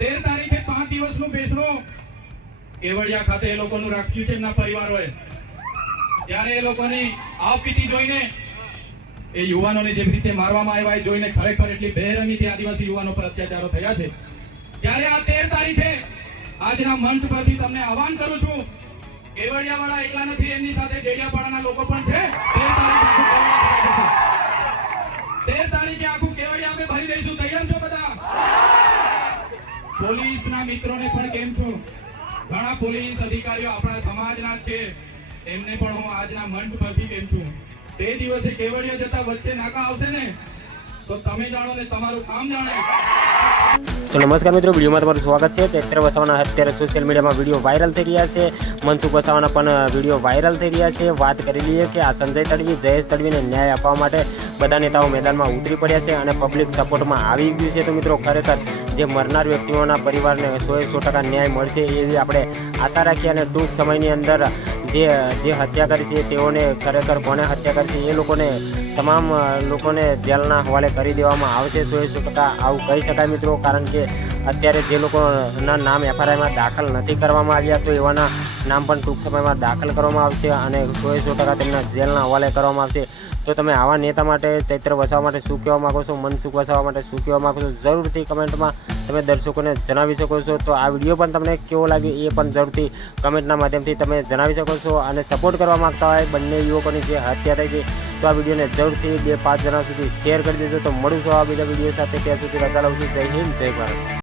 13 તારીખે 5 દિવસનું બેસણું કેવડિયા ખાતે એ લોકોનું રાખ્યું છે એમના પરિવારોએ। ત્યારે એ લોકોની આપવીતી જોઈને એ યુવાનોને જે રીતે મારવામાં આવ્યા એ જોઈને ખરેખર એટલી બેરહમીથી આદિવાસી યુવાનો પર અત્યાચારો થયા છે। ત્યારે આ 13 તારીખે આજના મંચ પરથી તમને આહવાન કરું છું, કેવડિયાવાળા એકલા નથી, એમની સાથે ડેડિયાપાડાના લોકો પણ છે। 13 તારીખે આખું કેવડિયા અમે ભરી દઈશું। તૈયાર છો બધા? પોલીસના મિત્રોને પણ કેમ છો, ઘણા પોલીસ અધિકારીઓ આપણા સમાજના છે, એમને પણ હું આજના મંચ પરથી કેમ છું, તે દિવસે કેવડિયા જતા વચ્ચે નાકા આવશે ને તો તમે જાણો ને તમારું કામ જાણે। તો નમસ્કાર મિત્રો, વિડીયોમાં તમારું સ્વાગત છે। ચૈત્ર વસાવાના અત્યારે સોશિયલ મીડિયામાં વિડીયો વાયરલ થઈ રહ્યા છે, મનસુખ વસાવાના પણ વિડીયો વાયરલ થઈ રહ્યા છે। વાત કરી લઈએ કે આ સંજય તડવી, જયેશ તડવીને ન્યાય આપવા માટે બધા નેતાઓ મેદાનમાં ઉતરી પડ્યા છે અને પબ્લિક સપોર્ટમાં આવી ગયું છે। તો મિત્રો ખરેખર જે મરનાર વ્યક્તિઓના પરિવારને 100% ન્યાય મળશે એવી આપણે આશા રાખીએ અને ટૂંક સમયની અંદર જે હત્યા કરી છે તેઓને ખરેખર કોને હત્યા કરી છે એ લોકોને તમામ લોકોને જેલના હવાલે કરી દેવામાં આવશે 100% આવું કહી શકાય મિત્રો। કારણ કે અત્યારે જે લોકોના નામ એફઆઈઆરમાં દાખલ નથી કરવામાં આવ્યા તો એવાના નામ પણ ટૂંક સમયમાં દાખલ કરવામાં આવશે અને 100% તેમના જેલના હવાલે કરવામાં આવશે। તો તમે આવા નેતા માટે, ચૈત્ર વસાવા માટે શું કહેવા માગો છો, મનસુખ વસાવા માટે શું કહેવા માગો છો, જરૂરથી કમેન્ટમાં તમે દર્શકોને જણાવી શકો છો। તો આ વિડીયો પણ તમને કેવો લાગ્યો એ પણ જરૂરથી કમેન્ટના માધ્યમથી તમે જણાવી શકો છો અને સપોર્ટ કરવા માગતા હોય બંને યુવકોની જે હત્યા થઈ છે તો આ વિડીયોને જરૂરથી 2-5 જણા સુધી શેર કરી દેજો। તો મળું છું આ બીજા વિડીયો સાથે, ત્યાં સુધી રજા લઉં છું। જય હિન્દ, જય ભારત।